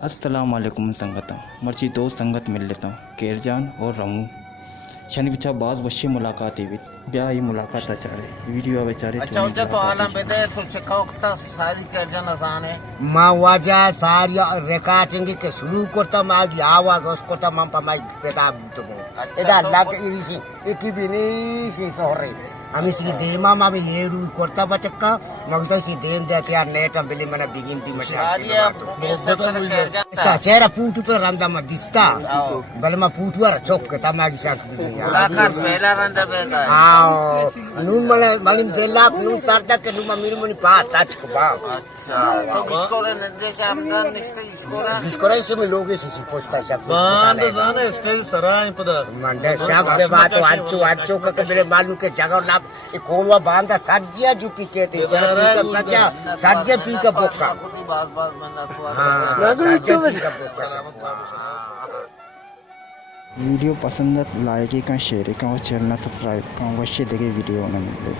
अस्सलाम वालेकुम संगत मर्ची दो संगत मिल लेता हूँ केरजान और रमू शनि बिचा बाज वशी मुलाकात ही ब्याह ही मुलाकात चारे वीडियो बेचारे अच्छा उनसे तो आलम बेदे तो चिकावता सारी केरजान आसान है माँ वाजा सारी रेकाचेंगे के शुरू करता मागी आवाज उस करता माँ पा मागी पेटा बुतो इधर लग इसी एक ही भी नहीं सी सोरे আমি সি দেমা মামি লেরু করতা বাচক্কা মগতা সি দেম দে তে নেটা বিলি মনা বিগিন দি মশা তা চেরা পুটু पे रंदा म दिसता बलमा पुटु र चोक ता मागी साक लाकर पहला रंदा बेगा आओ नून मले मगिन देला नून सरदा के नून मिर मनी पास ताच को बा अच्छा तो किसको रे निर्देश आमदार निष्ठा किसको रे से में लोगे से पोस्टा सब बांध जाने स्टाइल सराय पदा मंडे सब बे बात आचो के मेरे मालूम के जगह ये कोलवा बांधा सज्जिया जो पी के थे सज्जिया पी का बोका वीडियो पसंद लाइक का शेयर का और चैनल सब्सक्राइब का अवश्य देखे वीडियो न मिले।